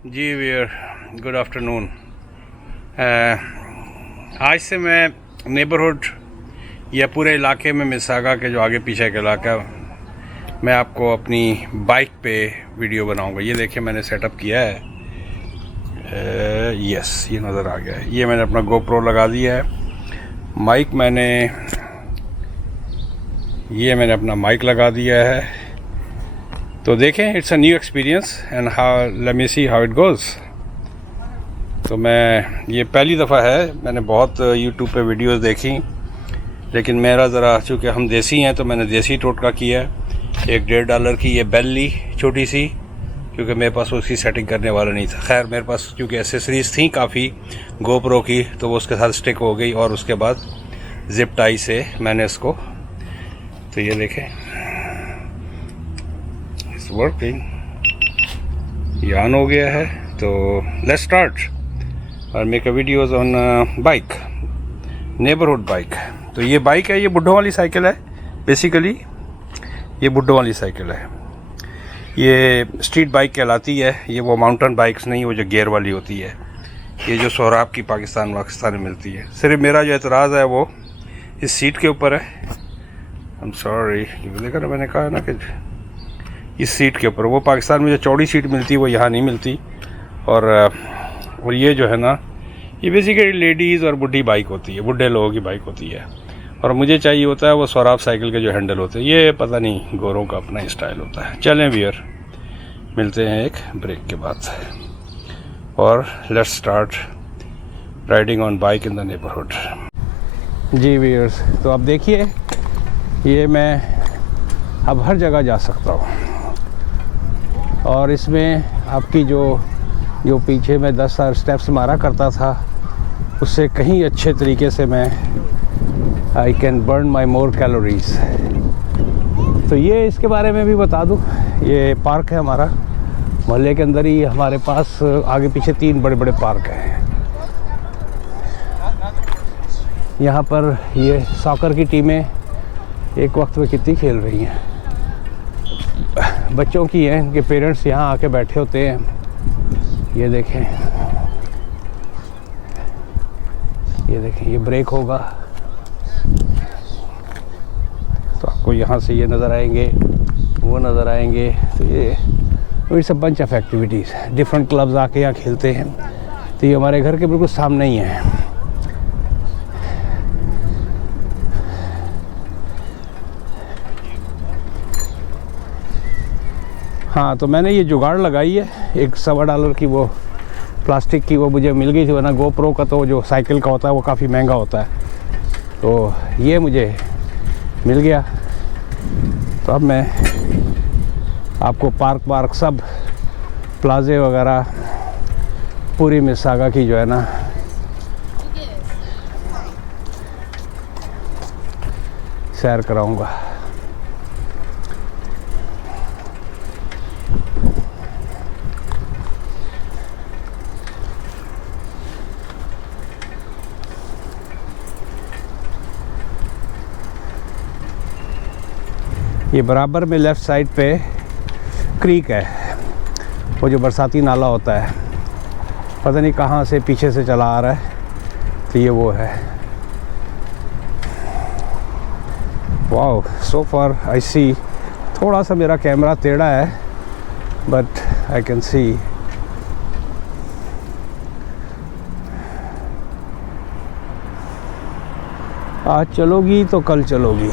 जी वीर, good afternoon. आज से मैं नेबरहुड या पूरे इलाके में मिसागा के जो आगे पीछे का इलाका, मैं आपको अपनी बाइक पे वीडियो बनाऊंगा। ये देखिए मैंने सेटअप किया है। यस, ये नज़र आ गया है। ये मैंने अपना गोप्रो लगा दिया है। मैंने अपना माइक लगा दिया है। तो देखें, it's a new experience and how let me see how it goes. तो मैं ये पहली दफ़ा है, मैंने बहुत यूट्यूब पे वीडियोस देखी, लेकिन मेरा ज़रा चूँकि हम देसी हैं तो मैंने देसी टोटका किया है। $1.5 की ये बेल ली छोटी सी, क्योंकि मेरे पास उसकी सेटिंग करने वाला नहीं था। खैर मेरे पास क्योंकि एसेसरीज़ थी काफ़ी गोप्रो की, तो वो उसके साथ स्टिक हो गई और उसके बाद जिप टाई से मैंने इसको, तो ये देखें इट्स वर्किंग, ये ऑन हो गया है। तो लेट्स स्टार्ट और make a videos on bike, neighbourhood bike. तो ये बाइक है, ये बुड्ढों वाली साइकिल है बेसिकली। ये बुड्ढों वाली साइकिल है, ये स्ट्रीट बाइक कहलाती है। ये वो माउंटेन बाइक्स नहीं, वो जो गियर वाली होती है, ये जो सोहराब की पाकिस्तान में मिलती है। सिर्फ मेरा जो एतराज़ है वो इस सीट के ऊपर है। आई एम सॉरी, देखा ना, मैंने कहा ना कि इस सीट के ऊपर, वो पाकिस्तान में जो चौड़ी सीट मिलती है वो यहाँ नहीं मिलती। और ये जो है ना, ये बेसिकली लेडीज़ और बुढ़ी बाइक होती है, बुढ़े लोगों की बाइक होती है। और मुझे चाहिए होता है वो सोहराब साइकिल के जो हैंडल होते हैं। ये पता नहीं, गोरों का अपना स्टाइल होता है। चलें वियर, मिलते हैं एक ब्रेक के बाद और let's start riding on bike in the neighbourhood. जी वियर्स, तो अब देखिए, ये मैं अब हर जगह जा सकता हूँ। और इसमें आपकी जो पीछे मैं 10 स्टेप्स मारा करता था, उससे कहीं अच्छे तरीके से मैं I can burn my more calories. तो ये इसके बारे में भी बता दूँ, ये पार्क है हमारा मोहल्ले के अंदर ही। हमारे पास आगे पीछे 3 बड़े बड़े पार्क हैं। यहाँ पर ये सॉकर की टीमें एक वक्त में कितनी खेल रही हैं, बच्चों की हैं। इनके पेरेंट्स यहाँ आके बैठे होते हैं। ये देखें, ये ब्रेक होगा तो आपको यहाँ से ये नज़र आएंगे, वो नज़र आएंगे। तो ये it's a bunch of activities. Different clubs आके यहाँ खेलते हैं। तो ये हमारे घर के बिल्कुल सामने ही है। हाँ, तो मैंने ये जुगाड़ लगाई है, एक $1.25 की वो प्लास्टिक की, वो मुझे मिल गई थी। वरना गोप्रो का तो जो साइकिल का होता है वो काफ़ी महंगा होता है, तो ये मुझे मिल गया। तो अब मैं आपको पार्क सब प्लाजे वगैरह पूरी मिसागा की जो है ना सैर कराऊंगा। ये बराबर में लेफ़्ट साइड पे क्रीक है, वो जो बरसाती नाला होता है, पता नहीं कहाँ से पीछे से चला आ रहा है। तो ये वो है। वाओ, सो फार आई सी। थोड़ा सा मेरा कैमरा टेढ़ा है, बट आई कैन सी। आज चलोगी तो कल चलोगी।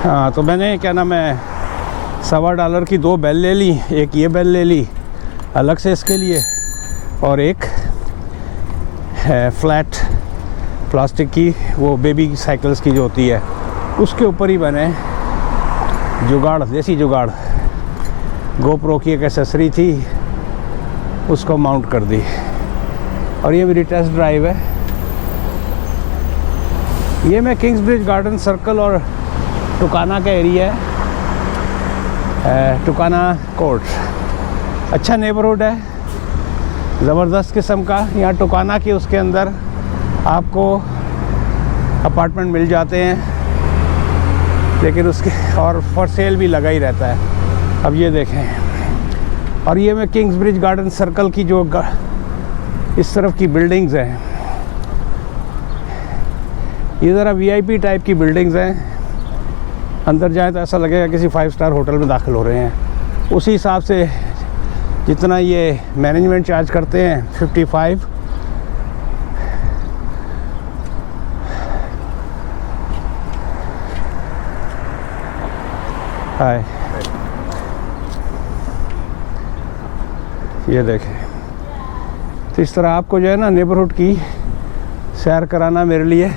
हाँ, तो मैंने क्या नाम है $1.25 की 2 बेल ले ली। एक ये बेल ले ली अलग से इसके लिए, और एक है फ्लैट प्लास्टिक की, वो बेबी साइकिल्स की जो होती है, उसके ऊपर ही मैंने जुगाड़, देसी जुगाड़, गोप्रो की एक एसेसरी थी, उसको माउंट कर दी। और ये मेरी टेस्ट ड्राइव है। ये मैं किंग्स ब्रिज गार्डन सर्कल और टुकाना का एरिया टुकाना कोर्ट। अच्छा नेबरहुड है, ज़बरदस्त किस्म का। यहाँ टुकाना के उसके अंदर आपको अपार्टमेंट मिल जाते हैं, लेकिन उसके और फॉर सेल भी लगा ही रहता है। अब ये देखें, और ये मैं किंग्स ब्रिज गार्डन सर्कल की जो इस तरफ की बिल्डिंग्स हैं, ये ज़रा वीआईपी टाइप की बिल्डिंग्स हैं। अंदर जाए तो ऐसा लगेगा किसी 5 स्टार होटल में दाखिल हो रहे हैं। उसी हिसाब से जितना ये मैनेजमेंट चार्ज करते हैं 55, हाय ये देखें। तो इस तरह आपको जो है ना नेबरहुड की सैर कराना मेरे लिए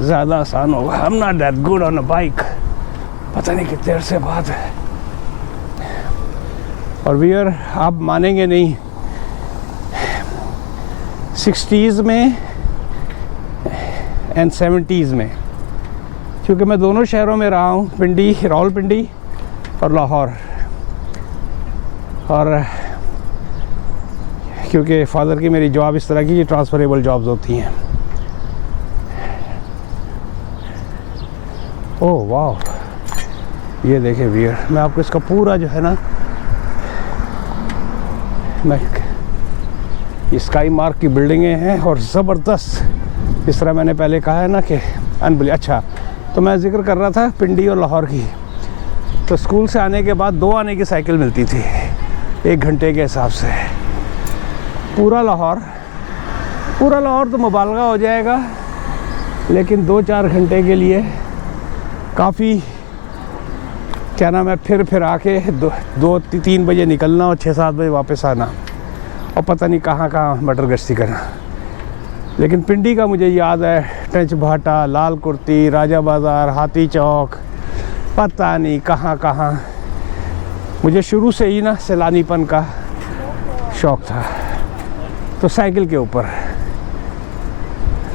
ज़्यादा आसान होगा। I'm not that good on a bike। पता नहीं कितने अरसे बाद है। और वियर आप मानेंगे नहीं, 60s में एंड 70s में, क्योंकि मैं दोनों शहरों में रहा हूँ, पिंडी, रावलपिंडी और लाहौर। और क्योंकि फादर की मेरी जॉब इस तरह की ट्रांसफरेबल जॉब्स होती हैं। ओह वाह, ये देखें वियर। मैं आपको इसका पूरा जो है ना, मैं ये स्काई मार्क की बिल्डिंगें हैं और ज़बरदस्त। इस तरह मैंने पहले कहा है ना कि अनबिलीव। अच्छा, तो मैं जिक्र कर रहा था पिंडी और लाहौर की। तो स्कूल से आने के बाद 2 आने की साइकिल मिलती थी 1 घंटे के हिसाब से। पूरा लाहौर तो मुबालगा हो जाएगा, लेकिन 2-4 घंटे के लिए काफ़ी, क्या नाम है, फिर आके 2-3 बजे निकलना और 6-7 बजे वापस आना, और पता नहीं कहाँ मटर गश्ती करना। लेकिन पिंडी का मुझे याद है, टंच भाटा, लाल कुर्ती, राजा बाज़ार, हाथी चौक, पता नहीं कहाँ। मुझे शुरू से ही ना सैलानीपन का शौक़ था। तो साइकिल के ऊपर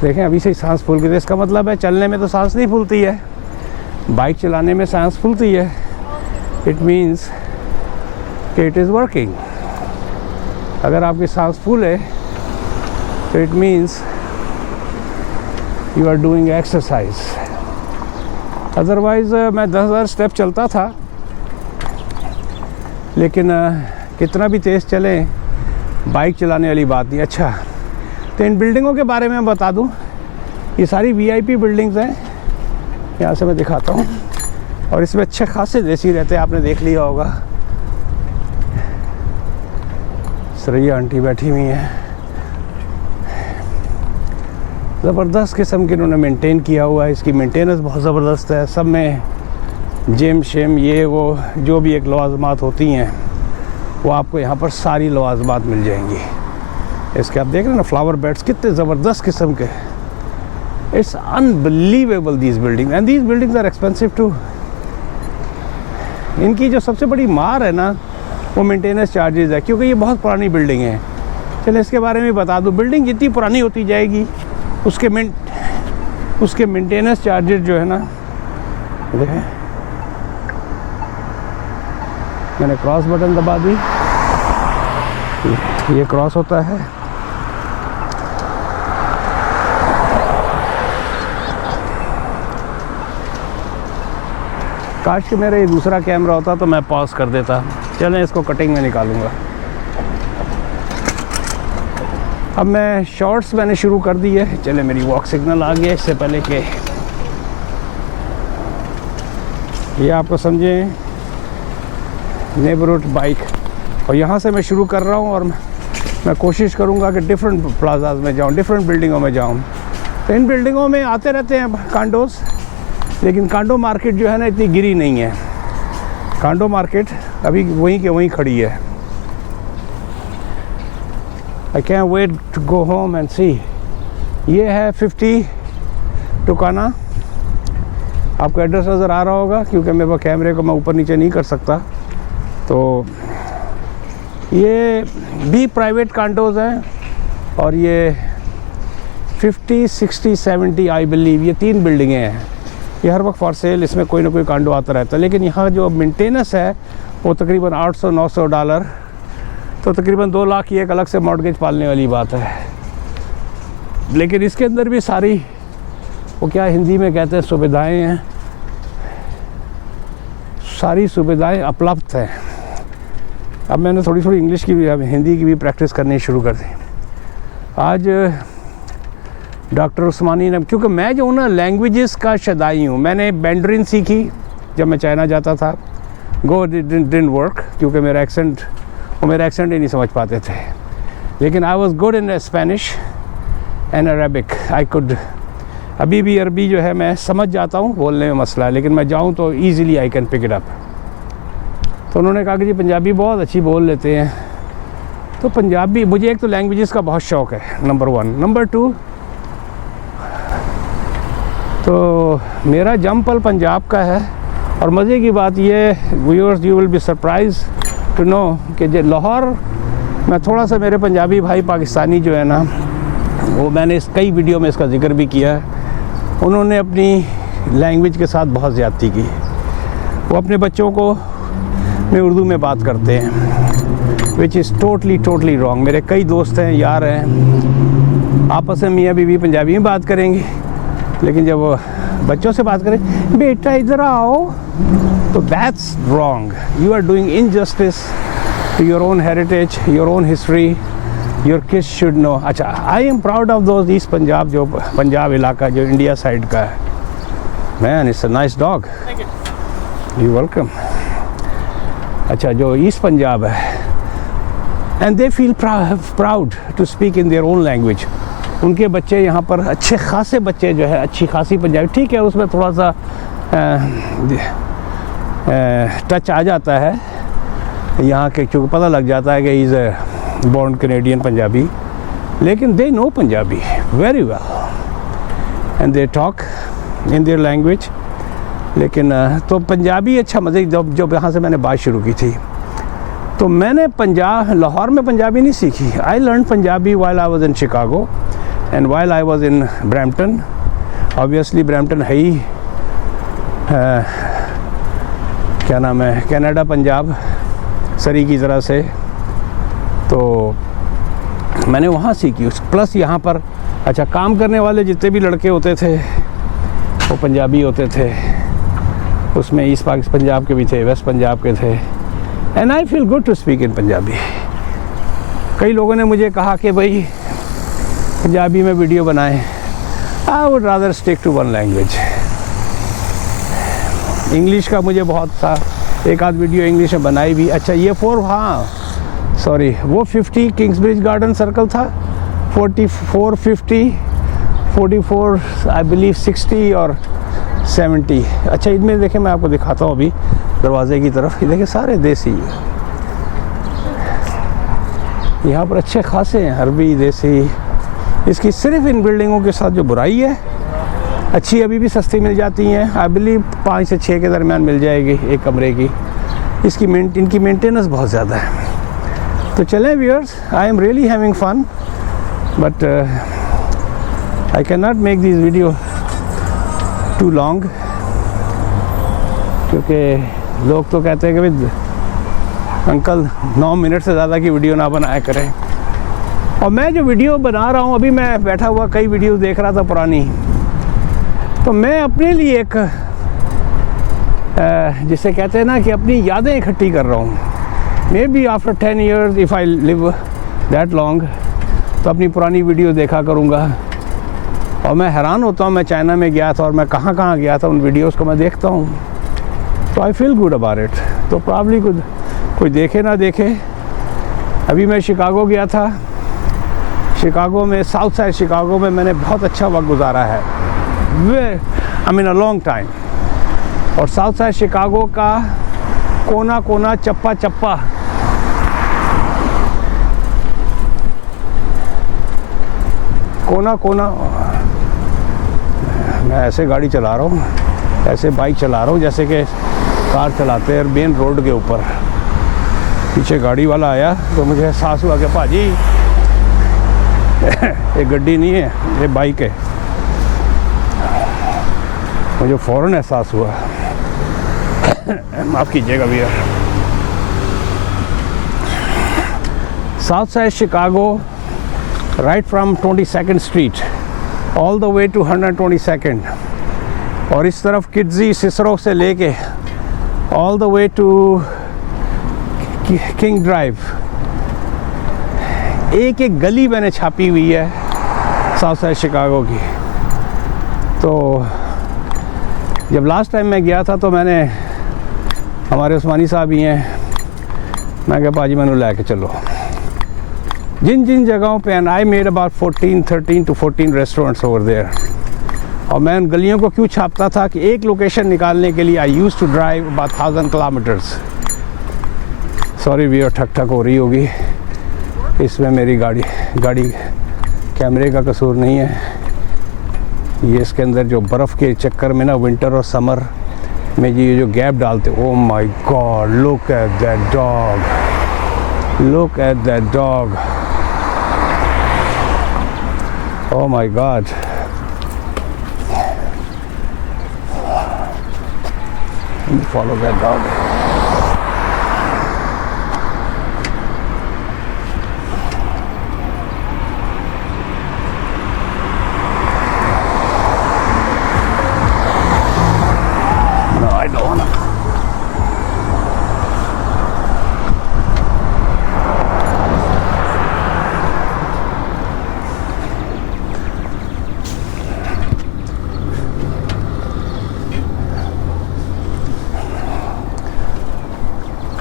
देखें, अभी से ही सांस फूल गई। इसका मतलब है चलने में तो सांस नहीं फूलती है, बाइक चलाने में सांस फूलती है। इट मीन्स कि इट इज़ वर्किंग। अगर आपकी सांस फूले तो it means you are doing exercise. Otherwise मैं 10,000 स्टेप चलता था, लेकिन कितना भी तेज़ चले, बाइक चलाने वाली बात नहीं। अच्छा, तो इन बिल्डिंगों के बारे में मैं बता दूं, ये सारी वीआईपी बिल्डिंग्स हैं। यहाँ से मैं दिखाता हूँ, और इसमें अच्छे खासे देसी रहते हैं, आपने देख लिया होगा। सरैया आंटी बैठी हुई हैं, ज़बरदस्त किस्म के इन्होंने मेंटेन किया हुआ है। इसकी मेंटेनेंस बहुत ज़बरदस्त है। सब में जिम शेम ये वो जो भी एक लवाजमात होती हैं, वो आपको यहाँ पर सारी लवाजमात मिल जाएंगी। इसके आप देख रहे हैं ना, फ्लावर बेड्स कितने ज़बरदस्त किस्म के। It's unbelievable these building, and these buildings are expensive too. इनकी जो सबसे बड़ी मार है ना, वो मेंटेनेंस चार्जेस है, क्योंकि ये बहुत पुरानी बिल्डिंग है। चलिए इसके बारे में बता दूँ, बिल्डिंग जितनी पुरानी होती जाएगी उसके मेंटेनेंस चार्जेस जो है ना, देखें मैंने क्रॉस बटन दबा दी, ये क्रॉस होता है। काश कि मेरा ये दूसरा कैमरा होता तो मैं पॉज कर देता। चलें इसको कटिंग में निकालूंगा। अब मैं शॉर्ट्स मैंने शुरू कर दी है। चले, मेरी वॉक सिग्नल आ गया। इससे पहले कि ये आपको समझें, नेबरहुड बाइक, और यहाँ से मैं शुरू कर रहा हूँ, और मैं कोशिश करूँगा कि डिफरेंट प्लाजाज में जाऊँ, डिफरेंट बिल्डिंगों में जाऊँ। तो इन बिल्डिंगों में आते रहते हैं कांडोस, लेकिन कांडो मार्केट जो है ना इतनी गिरी नहीं है। कांडो मार्केट अभी वहीं के वहीं खड़ी है। I can wait to go home and see. ये है 50 टुकाना। आपको एड्रेस नज़र आ रहा होगा, क्योंकि मेरे पास कैमरे को मैं ऊपर नीचे नहीं कर सकता। तो ये भी प्राइवेट कांडोज हैं, और ये 50, 60, 70 आई बिलीव, ये 3 बिल्डिंगें हैं। ये हर वक्त फॉर सेल, इसमें कोई ना कोई कांडो आता रहता है। लेकिन यहाँ जो मेंटेनेंस है वो तकरीबन $800-900, तो तकरीबन 2 लाख की एक अलग से मॉर्गेज पालने वाली बात है। लेकिन इसके अंदर भी सारी वो क्या हिंदी में कहते हैं सुविधाएं हैं, सारी सुविधाएं उपलब्ध हैं। अब मैंने थोड़ी थोड़ी इंग्लिश की भी, हिंदी की भी प्रैक्टिस करनी शुरू कर दी। आज डॉक्टर उस्मानी ने, क्योंकि मैं जो हूँ ना लैंग्वेजेस का शदाई हूँ, मैंने मैंड्रिन सीखी जब मैं चाइना जाता था। गो डिडंट वर्क, क्योंकि मेरा एक्सेंट ही नहीं समझ पाते थे। लेकिन I was good in Spanish and Arabic. I could, अभी भी अरबी जो है मैं समझ जाता हूँ, बोलने में मसला है, लेकिन मैं जाऊँ तो easily I can pick it up. तो उन्होंने कहा कि जी पंजाबी बहुत अच्छी बोल लेते हैं। तो पंजाबी, मुझे एक तो लैंग्वेजेस का बहुत शौक़ है, नंबर 1। नंबर 2, तो मेरा जमपल पंजाब का है। और मज़े की बात ये, viewers you will be surprise to know कि लाहौर में थोड़ा सा मेरे पंजाबी भाई पाकिस्तानी जो है ना, वो मैंने कई वीडियो में इसका जिक्र भी किया है, उन्होंने अपनी लैंग्वेज के साथ बहुत ज़्यादती की। वो अपने बच्चों को में उर्दू में बात करते हैं, विच इज़ टोटली रॉन्ग। मेरे कई दोस्त हैं, यार हैं, आपस में मियाँ बीवी पंजाबी में बात करेंगे, लेकिन जब वो बच्चों से बात करें, बेटा इधर आओ, तो that's wrong. You are doing injustice to your own heritage, your own history, your kids should know. अच्छा, I am proud of those East Punjab, जो पंजाब इलाका जो इंडिया साइड का है। Man, it's a nice dog, you welcome. अच्छा, जो East Punjab है, and they feel proud to speak in their own language. उनके बच्चे यहाँ पर अच्छे खासे बच्चे जो है अच्छी खासी पंजाबी, ठीक है उसमें थोड़ा सा टच आ जाता है यहाँ के, क्योंकि पता लग जाता है कि is a born Canadian Punjabi, लेकिन they know Punjabi very well and they talk in their language. लेकिन तो पंजाबी अच्छा मज़े, जब यहाँ से मैंने बात शुरू की थी तो मैंने लाहौर में पंजाबी नहीं सीखी। I learn Punjabi while I was in Chicago and while I was in Brampton. Obviously Brampton है ही क्या नाम है, कनाडा पंजाब सरी की तरह से, तो मैंने वहाँ सीखी। प्लस यहाँ पर अच्छा काम करने वाले जितने भी लड़के होते थे वो पंजाबी होते थे, उसमें ईस्ट पाकिस्तान पंजाब के भी थे, वेस्ट पंजाब के थे। And I feel good to speak in Punjabi. कई लोगों ने मुझे कहा कि भाई पंजाबी में वीडियो बनाएं। I would rather stick to one language. English का मुझे बहुत था, एक आध वीडियो इंग्लिश में बनाई भी। अच्छा ये वो 50 किंग्सब्रिज गार्डन सर्कल था, 44, 50, 44 आई बिलीव 60 और 70। अच्छा इनमें देखें, मैं आपको दिखाता हूँ अभी दरवाजे की तरफ, ये देखिए सारे देसी यहाँ पर अच्छे खासे हैं, अरबी देसी। इसकी सिर्फ इन बिल्डिंगों के साथ जो बुराई है, अच्छी अभी भी सस्ती मिल जाती हैं, आई बिलीव 5 से 6 के दरमियान मिल जाएगी एक कमरे की। इनकी मेंटेनेंस बहुत ज़्यादा है। तो चलें viewers, I am really having fun, but I can not make this video too long, क्योंकि लोग तो कहते हैं कि भाई अंकल 9 मिनट से ज़्यादा की वीडियो ना बनाया करें। और मैं जो वीडियो बना रहा हूँ, अभी मैं बैठा हुआ कई वीडियो देख रहा था पुरानी, तो मैं अपने लिए एक जिसे कहते हैं ना कि अपनी यादें इकट्ठी कर रहा हूँ। May be after 10 years if I live that long, तो अपनी पुरानी वीडियो देखा करूँगा। और मैं हैरान होता हूँ, मैं चाइना में गया था और मैं कहाँ कहाँ गया था, उन वीडियोस को मैं देखता हूँ, तो आई फील गुड अबाउट इट। तो प्रॉब्ली कोई देखे ना देखे। अभी मैं शिकागो गया था, शिकागो में, साउथ साइड शिकागो में मैंने बहुत अच्छा वक्त गुजारा है, I mean a long time. और साउथ साइड शिकागो का कोना कोना, चप्पा चप्पा, कोना कोना, मैं ऐसे गाड़ी चला रहा हूँ, ऐसे बाइक चला रहा हूँ जैसे कि कार चलाते हैं मेन रोड के ऊपर। पीछे गाड़ी वाला आया तो मुझे एहसास हुआ कि भाजी ये गड्डी नहीं है, ये बाइक है। मुझे फ़ौरन एहसास हुआ। माफ़ कीजिएगा भैया। South Side Chicago, right from 22nd Street all the way to 122nd, और इस तरफ किड्जी सिसरो से लेके all the way to King Drive, एक एक गली मैंने छापी हुई है साउथ साइड शिकागो की। तो जब लास्ट टाइम मैं गया था तो मैंने, हमारे उस्मानी साहब ही हैं, मैं कहा पाजी मैंने ला के चलो जिन जिन जगहों पे, and I made about 13 to 14 restaurants over there. और मैं उन गलियों को क्यों छापता था कि एक लोकेशन निकालने के लिए I used to drive about 1000 kilometres. Sorry भैया, ठक ठक हो रही होगी, इसमें मेरी गाड़ी कैमरे का कसूर नहीं है। ये इसके अंदर जो बर्फ़ के चक्कर में ना, विंटर और समर में ये जो गैप डालते, oh my God, look at that dog, look at that dog, oh my God. Follow that dog.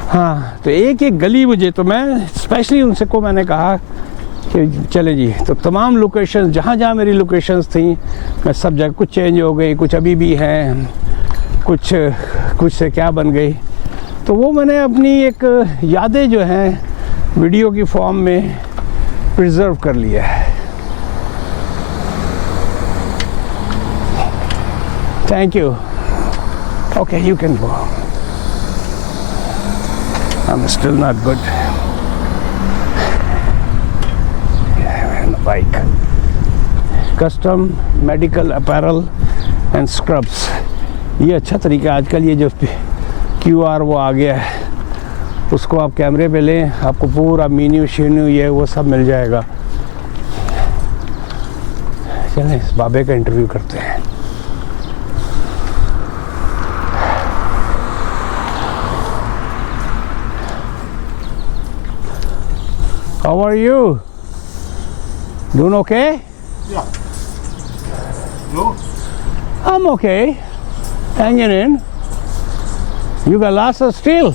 हाँ, तो एक एक गली मुझे, तो मैं स्पेशली उनसे को मैंने कहा कि चले जी, तो तमाम लोकेशन जहाँ जहाँ मेरी लोकेशंस थी, मैं सब जगह, कुछ चेंज हो गई, कुछ अभी भी हैं, कुछ से क्या बन गई, तो वो मैंने अपनी एक यादें जो हैं वीडियो की फॉर्म में प्रिजर्व कर लिया है। Thank you. Okay, you can go. I'm still not good. Bike. Custom medical apparel and scrubs. ये अच्छा तरीका है आजकल, ये जो QR वो आ गया है, उसको आप कैमरे पे लें, आपको पूरा मीन्यू शीन्यू ये वो सब मिल जाएगा। चलें इस बाबे का इंटरव्यू करते हैं। How are you? Doing okay? Yeah. You? I'm okay. Hanging in. You got lots of steel.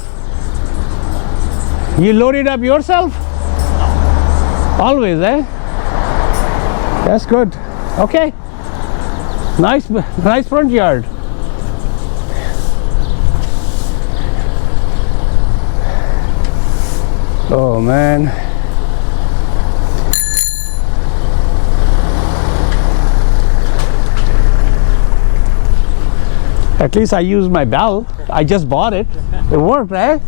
You load it up yourself? Always, eh? That's good. Okay. Nice front yard. Oh man. At least I used my bell. I just bought it. It worked, right?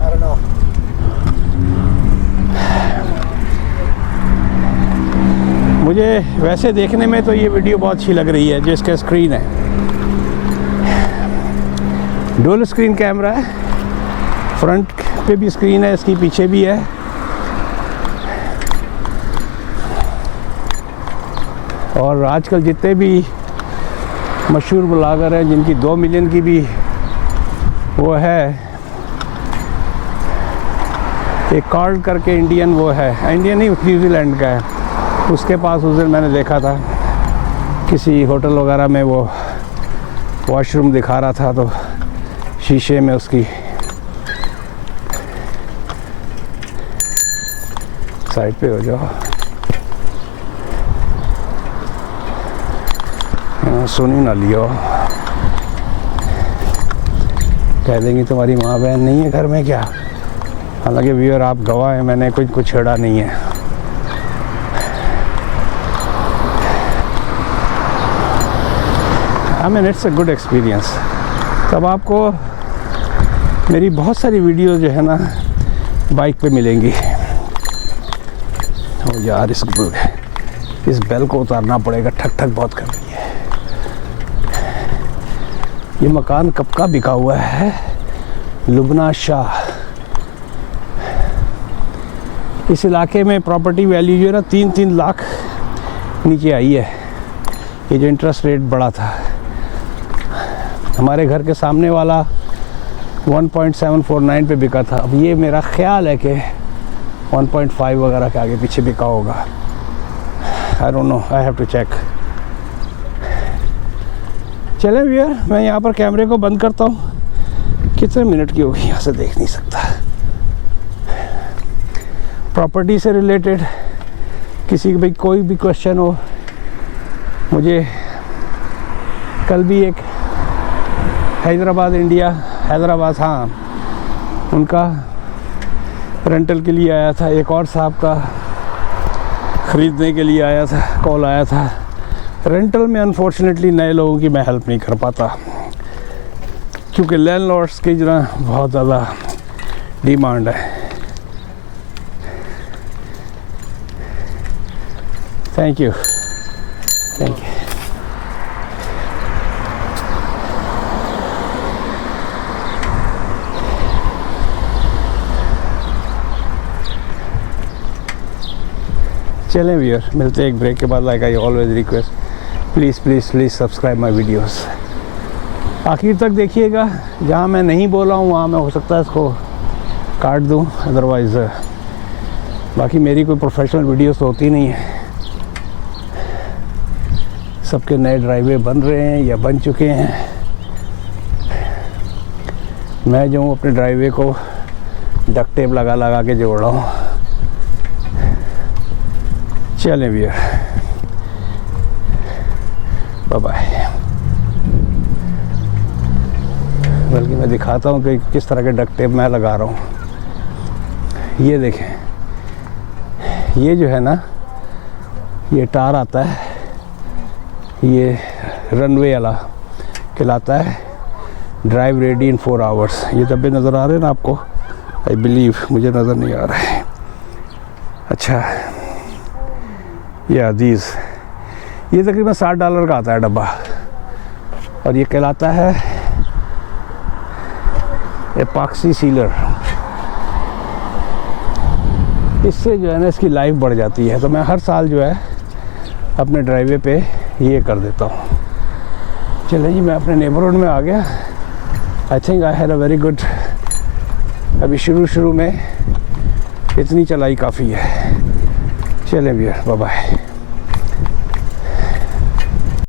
I don't know. मुझे वैसे देखने में तो ये video बहुत अच्छी लग रही है, जो इसका स्क्रीन है, डुअल स्क्रीन कैमरा है, फ्रंट पे भी स्क्रीन है, इसकी पीछे भी है। और आजकल जितने भी मशहूर ब्लॉगर हैं जिनकी 2 मिलियन की भी वो है, एक कार्ल करके इंडियन वो है, इंडियन नहीं न्यूजीलैंड का है, उसके पास उस दिन मैंने देखा था किसी होटल वगैरह में, वो वॉशरूम दिखा रहा था, तो शीशे में उसकी साइड पे हो जाओ, सुनी ना लियो, कह देंगी तुम्हारी माँ बहन नहीं है घर में क्या। हालांकि व्यूअर आप गवाह हैं, मैंने कुछ छेड़ा नहीं है। I mean it's a good experience. तब आपको मेरी बहुत सारी वीडियो जो है ना बाइक पे मिलेंगी। ओ यार, इस बेल को उतारना पड़ेगा, ठक ठक बहुत कर रही है। ये मकान कब का बिका हुआ है, लुबना शाह। इस इलाके में प्रॉपर्टी वैल्यू जो है ना 3-3 लाख नीचे आई है, ये जो इंटरेस्ट रेट बढ़ा था। हमारे घर के सामने वाला 1.749 पे बिका था, अब ये मेरा ख्याल है कि 1.5 वगैरह के आगे पीछे बिका होगा। I don't know, I have to check. चलें भैया, मैं यहाँ पर कैमरे को बंद करता हूँ। कितने मिनट की होगी यहाँ से देख नहीं सकता। प्रॉपर्टी से रिलेटेड किसी भी कोई भी क्वेश्चन हो, मुझे कल भी एक हैदराबाद हाँ, उनका रेंटल के लिए आया था, एक और साहब का ख़रीदने के लिए आया था, कॉल आया था। रेंटल में अनफॉर्चुनेटली नए लोगों की मैं हेल्प नहीं कर पाता, क्योंकि लैंडलॉर्ड्स की जो ना बहुत ज़्यादा डिमांड है। Thank you. चलें व्यूअर, मिलते हैं एक ब्रेक के बाद। Like I always request, please subscribe my videos. आखिर तक देखिएगा, जहाँ मैं नहीं बोला हूँ वहाँ मैं हो सकता है इसको काट दूँ, अदरवाइज़ बाकी मेरी कोई प्रोफेशनल वीडियोस तो होती नहीं है। सबके नए ड्राइवे बन रहे हैं या बन चुके हैं। मैं जो हूँ अपने ड्राइवे को डक्ट टेप लगा के जोड़ रहा हूँ। चलें भैया, बाय बाय। बल्कि मैं दिखाता हूँ कि किस तरह के डक्ट टेप मैं लगा रहा हूँ। ये देखें, ये जो है ना, ये टार आता है, ये रनवे वाला कहलाता है, ड्राइव रेडी इन 4 आवर्स। ये डब्बे नज़र आ रहे हैं ना आपको? आई बिलीव, मुझे नज़र नहीं आ रहा है। अच्छा, या दीज, ये तकरीबन $60 का आता है डब्बा, और ये कहलाता है एपॉक्सी सीलर। इससे जो है ना इसकी लाइफ बढ़ जाती है, तो मैं हर साल जो है अपने ड्राइवे पे ये कर देता हूँ। चलिए जी, मैं अपने नेबरहुड में आ गया। I think I had a very good, अभी शुरू में इतनी चलाई काफ़ी है। चले भैया, बाय बाय।